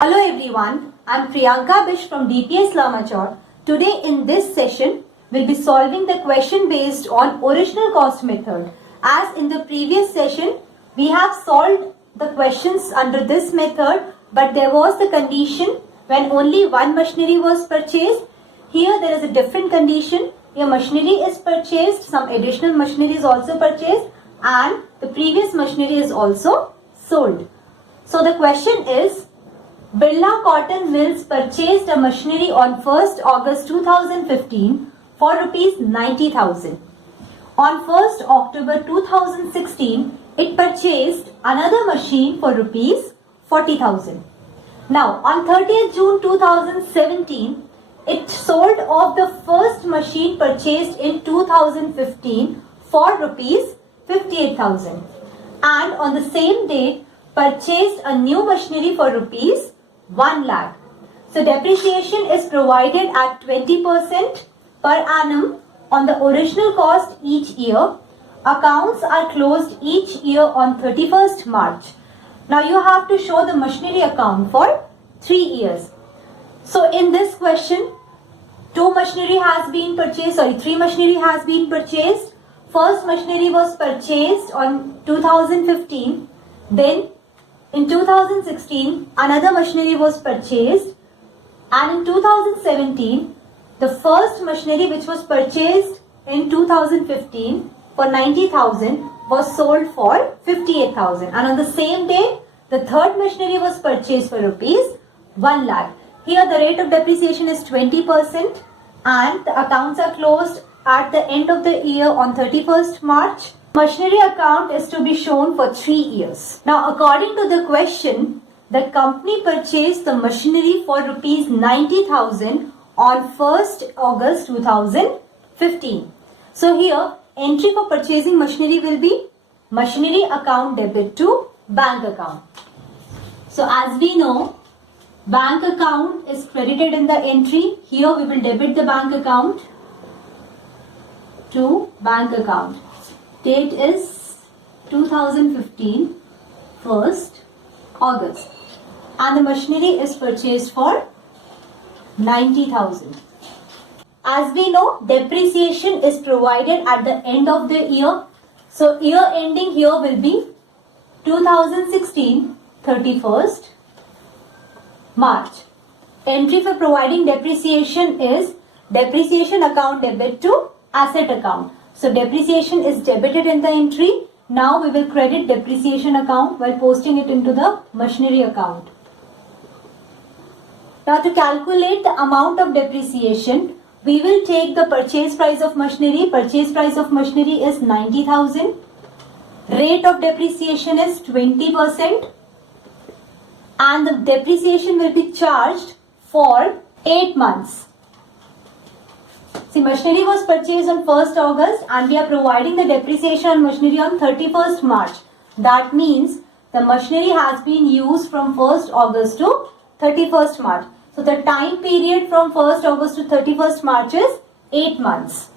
Hello everyone, I am Priyanka Bish from DPS Lamachor. Today in this session, we'll be solving the question based on original cost method. As in the previous session, we have solved the questions under this method, but there was the condition when only one machinery was purchased. Here there is a different condition. Here machinery is purchased, some additional machinery is also purchased, and the previous machinery is also sold. So the question is, Birla Cotton Mills purchased a machinery on 1st August 2015 for rupees 90,000. On 1st October 2016, it purchased another machine for rupees 40,000. Now, on 30th June 2017, it sold off the first machine purchased in 2015 for rupees 58,000. And on the same date, purchased a new machinery for rupees 1 lakh. So depreciation is provided at 20% per annum on the original cost each year. Accounts are closed each year on 31st March. Now you have to show the machinery account for 3 years. So in this question, 3 machinery has been purchased. First machinery was purchased on 2015. Then in 2016, another machinery was purchased, and in 2017, the first machinery which was purchased in 2015 for 90,000 was sold for 58,000, and on the same day, the third machinery was purchased for rupees 1 lakh. Here the rate of depreciation is 20% and the accounts are closed at the end of the year on 31st March. Machinery account is to be shown for 3 years. Now, according to the question, the company purchased the machinery for rupees 90,000 on 1st August 2015. So here, entry for purchasing machinery will be machinery account debit to bank account. So as we know, bank account is credited in the entry. Here we will debit the bank account to bank account. Date is 2015, 1st August, and the machinery is purchased for 90,000. As we know, depreciation is provided at the end of the year. So year ending here will be 2016, 31st March. Entry for providing depreciation is depreciation account debit to asset account. So depreciation is debited in the entry. Now we will credit depreciation account while posting it into the machinery account. Now to calculate the amount of depreciation, we will take the purchase price of machinery. Purchase price of machinery is 90,000. Rate of depreciation is 20%. And the depreciation will be charged for 8 months. See, machinery was purchased on 1st August and we are providing the depreciation on machinery on 31st March. That means the machinery has been used from 1st August to 31st March. So the time period from 1st August to 31st March is 8 months.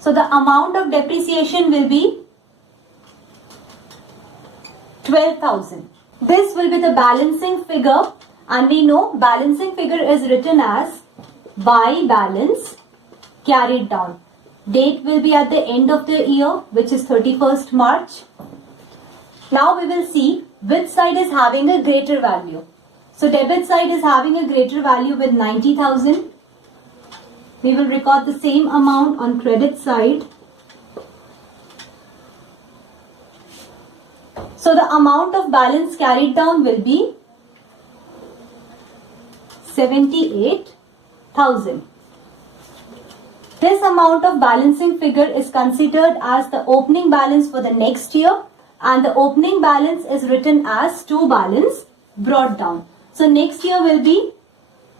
So the amount of depreciation will be 12,000. This will be the balancing figure, and we know balancing figure is written as by balance carried down. Date will be at the end of the year, which is 31st March. Now we will see which side is having a greater value. So debit side is having a greater value with 90,000. We will record the same amount on credit side. So the amount of balance carried down will be 78,000. This amount of balancing figure is considered as the opening balance for the next year, and the opening balance is written as to balance brought down. So next year will be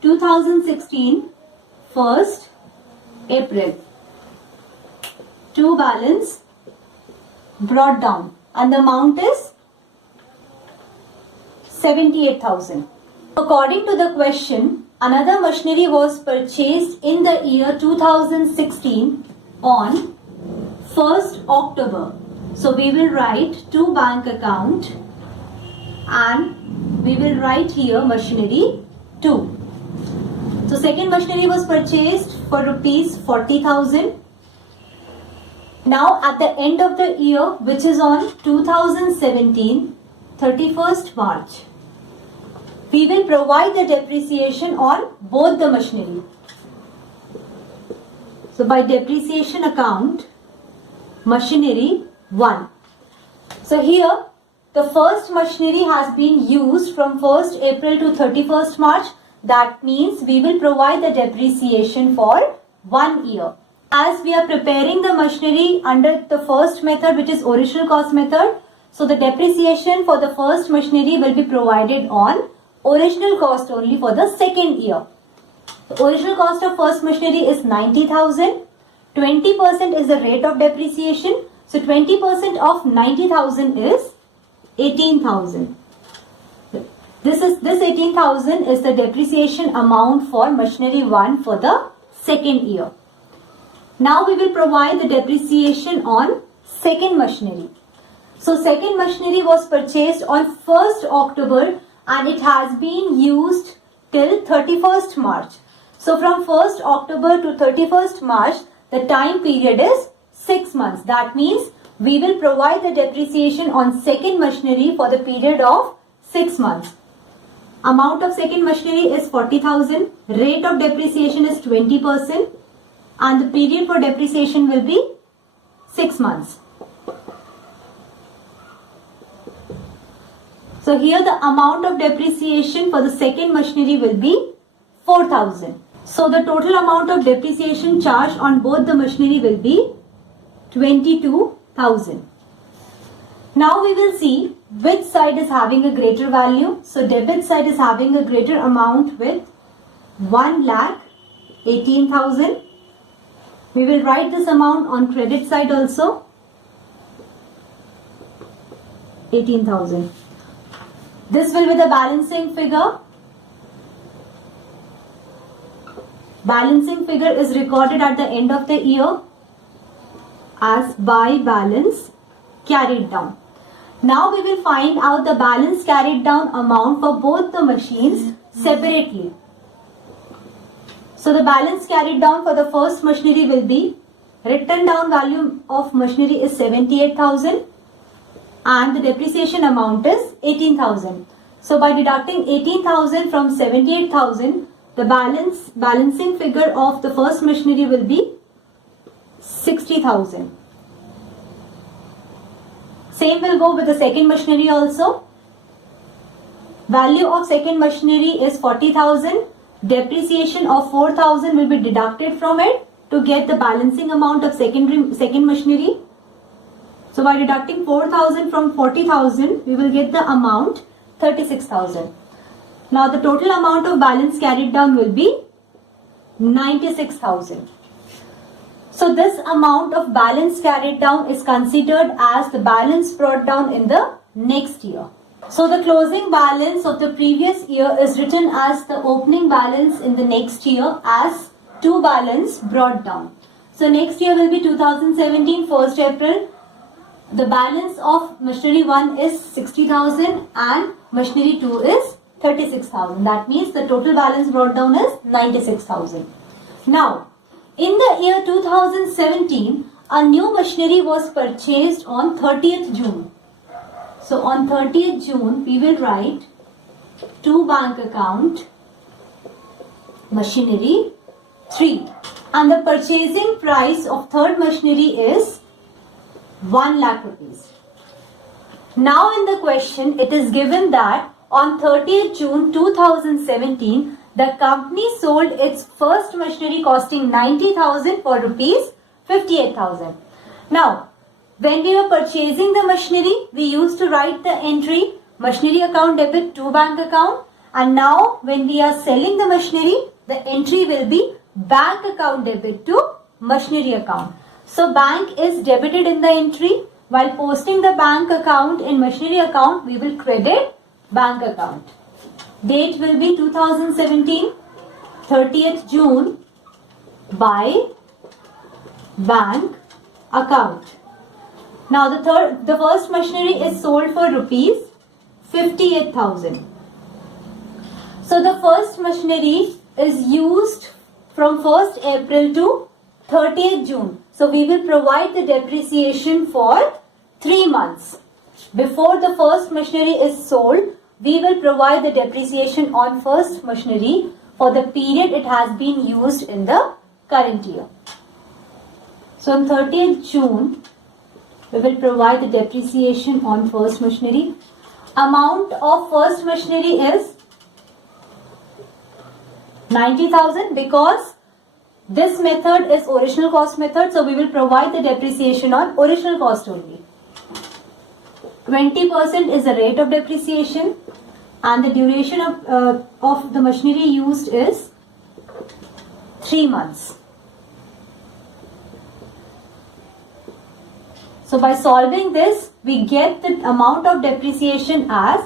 2016, 1st April. To balance brought down, and the amount is 78,000. According to the question, another machinery was purchased in the year 2016 on 1st October. So we will write to bank account and we will write here machinery 2. So second machinery was purchased for rupees 40,000. Now at the end of the year, which is on 2017, 31st March, we will provide the depreciation on both the machinery. So by depreciation account, machinery 1. So here the first machinery has been used from 1st April to 31st March. That means we will provide the depreciation for 1 year. As we are preparing the machinery under the first method, which is original cost method, so the depreciation for the first machinery will be provided on original cost only for the second year. The original cost of first machinery is 90,000. 20% is the rate of depreciation. So 20% of 90,000 is 18,000. This 18,000 is the depreciation amount for machinery 1 for the second year. Now we will provide the depreciation on second machinery. So second machinery was purchased on 1st October and it has been used till 31st March. So from 1st October to 31st March, the time period is 6 months. That means we will provide the depreciation on second machinery for the period of 6 months. Amount of second machinery is 40,000. Rate of depreciation is 20%. And the period for depreciation will be 6 months. So here the amount of depreciation for the second machinery will be 4,000. So the total amount of depreciation charged on both the machinery will be 22,000. Now we will see which side is having a greater value. So debit side is having a greater amount with 1,18,000. We will write this amount on credit side also. 18,000. This will be the balancing figure. Balancing figure is recorded at the end of the year as by balance carried down. Now we will find out the balance carried down amount for both the machines separately. So the balance carried down for the first machinery will be, written down value of machinery is 78,000 and the depreciation amount is 18,000. So by deducting 18,000 from 78,000, the balancing figure of the first machinery will be 60,000. Same will go with the second machinery also. Value of second machinery is 40,000. Depreciation of 4,000 will be deducted from it to get the balancing amount of second machinery. So by deducting 4,000 from 40,000, we will get the amount 36,000. Now the total amount of balance carried down will be 96,000. So this amount of balance carried down is considered as the balance brought down in the next year. So the closing balance of the previous year is written as the opening balance in the next year as to balance brought down. So next year will be 2017 1st April. The balance of machinery 1 is 60,000 and machinery 2 is 36,000. That means the total balance brought down is 96,000. Now in the year 2017, a new machinery was purchased on 30th June. So on 30th June, we will write to bank account machinery 3. And the purchasing price of third machinery is 1 lakh rupees. Now in the question, it is given that on 30th June 2017, the company sold its first machinery costing 90,000 for rupees 58,000. Now, when we were purchasing the machinery, we used to write the entry machinery account debit to bank account, and now when we are selling the machinery, the entry will be bank account debit to machinery account. So bank is debited in the entry, while posting the bank account in machinery account, we will credit bank account. Date will be 2017, 30th June by bank account. Now the first machinery is sold for rupees 58,000. So the first machinery is used from 1st April to 30th June. So we will provide the depreciation for 3 months. Before the first machinery is sold, we will provide the depreciation on first machinery for the period it has been used in the current year. So on 30th June, we will provide the depreciation on first machinery. Amount of first machinery is 90,000 because this method is original cost method, so we will provide the depreciation on original cost only. 20% is the rate of depreciation and the duration of the machinery used is 3 months. So by solving this, we get the amount of depreciation as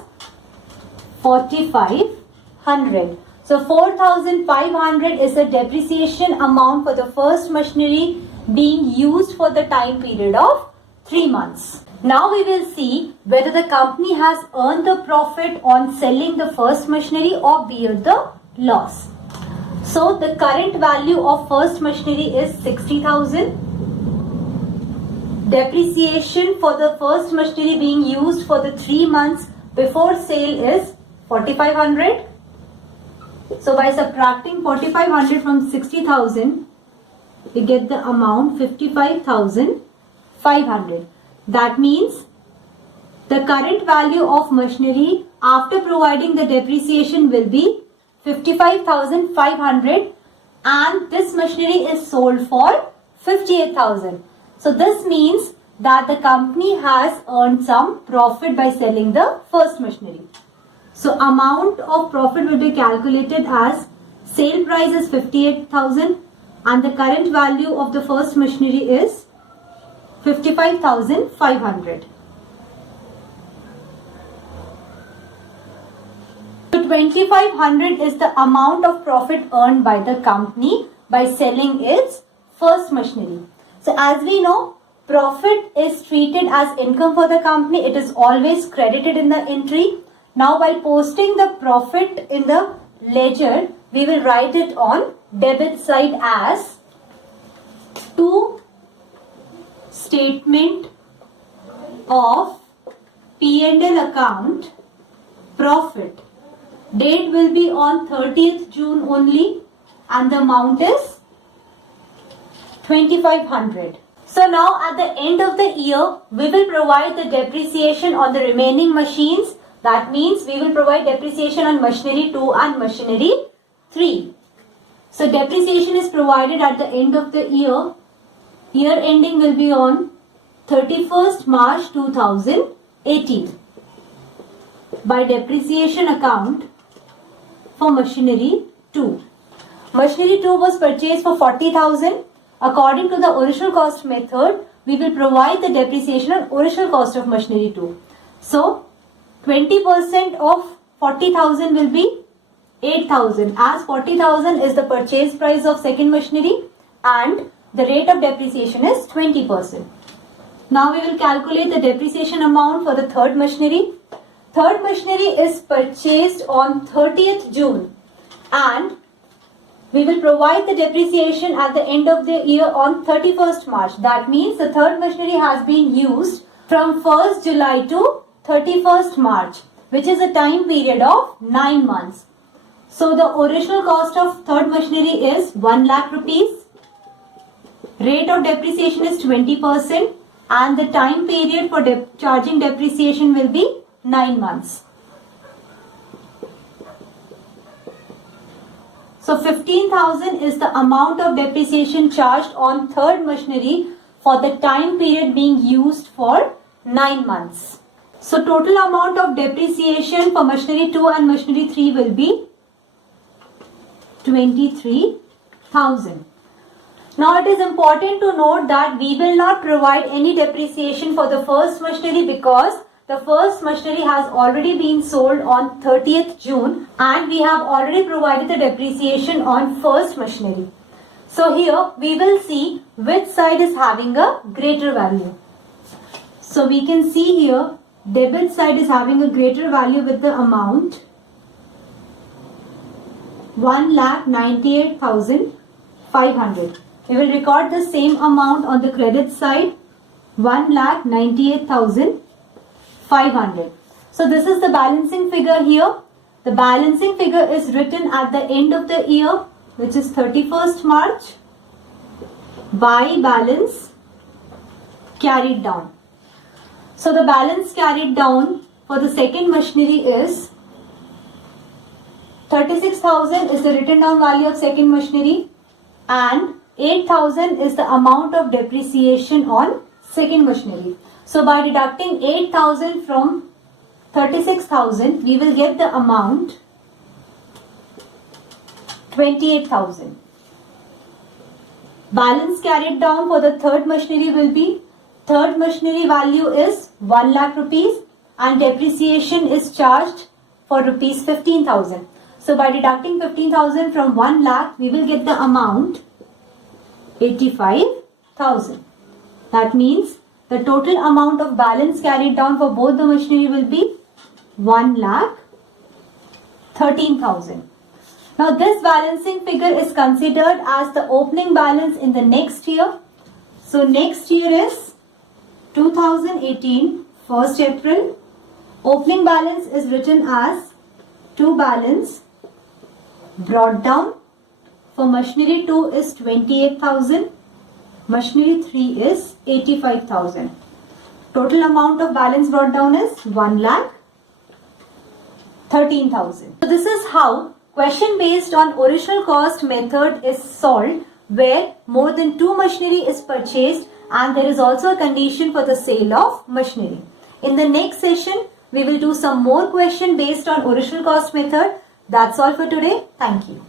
4,500. So 4,500 is the depreciation amount for the first machinery being used for the time period of 3 months. Now we will see whether the company has earned the profit on selling the first machinery or bear the loss. So the current value of first machinery is 60,000. Depreciation for the first machinery being used for the 3 months before sale is 4,500. So by subtracting 4,500 from 60,000, we get the amount 55,500. That means the current value of machinery after providing the depreciation will be 55,500 and this machinery is sold for 58,000. So this means that the company has earned some profit by selling the first machinery. So amount of profit will be calculated as sale price is 58,000 and the current value of the first machinery is 55,500. So 2,500 is the amount of profit earned by the company by selling its first machinery. So as we know, profit is treated as income for the company. It is always credited in the entry. Now while posting the profit in the ledger, we will write it on debit side as to statement of P&L account profit. Date will be on 30th June only and the amount is 2,500. So now at the end of the year, we will provide the depreciation on the remaining machines. That means we will provide depreciation on machinery 2 and machinery 3. So depreciation is provided at the end of the year. Year ending will be on 31st March 2018. By depreciation account for machinery 2. Machinery 2 was purchased for 40,000. According to the original cost method, we will provide the depreciation on original cost of machinery 2. So 20% of 40,000 will be 8,000 as 40,000 is the purchase price of second machinery and the rate of depreciation is 20%. Now we will calculate the depreciation amount for the third machinery. Third machinery is purchased on 30th June and we will provide the depreciation at the end of the year on 31st March. That means the third machinery has been used from 1st July to 31st March, which is a time period of 9 months. So the original cost of third machinery is 1 lakh rupees. Rate of depreciation is 20% and the time period for charging depreciation will be 9 months. So 15,000 is the amount of depreciation charged on third machinery for the time period being used for 9 months. So total amount of depreciation for machinery 2 and machinery 3 will be 23,000. Now it is important to note that we will not provide any depreciation for the first machinery because the first machinery has already been sold on 30th June and we have already provided the depreciation on first machinery. So here we will see which side is having a greater value. So we can see here debit side is having a greater value with the amount 1,98,500. We will record the same amount on the credit side, 1,98,500. So this is the balancing figure here. The balancing figure is written at the end of the year, which is 31st March, by balance carried down. So the balance carried down for the second machinery is 36,000 is the written down value of second machinery, and 8,000 is the amount of depreciation on second machinery. So by deducting 8,000 from 36,000, we will get the amount 28,000. Balance carried down for the third machinery will be, third machinery value is 1 lakh rupees and depreciation is charged for rupees 15,000. So by deducting 15,000 from 1 lakh, we will get the amount 85,000. That means the total amount of balance carried down for both the machinery will be 1,13,000. Now this balancing figure is considered as the opening balance in the next year. So next year is 2018, 1st April. Opening balance is written as to balance brought down. For machinery 2 is 28,000. Machinery 3 is 85,000. Total amount of balance brought down is 1,13,000. So this is how question based on original cost method is solved, where more than 2 machinery is purchased and there is also a condition for the sale of machinery. In the next session, we will do some more question based on original cost method. That's all for today. Thank you.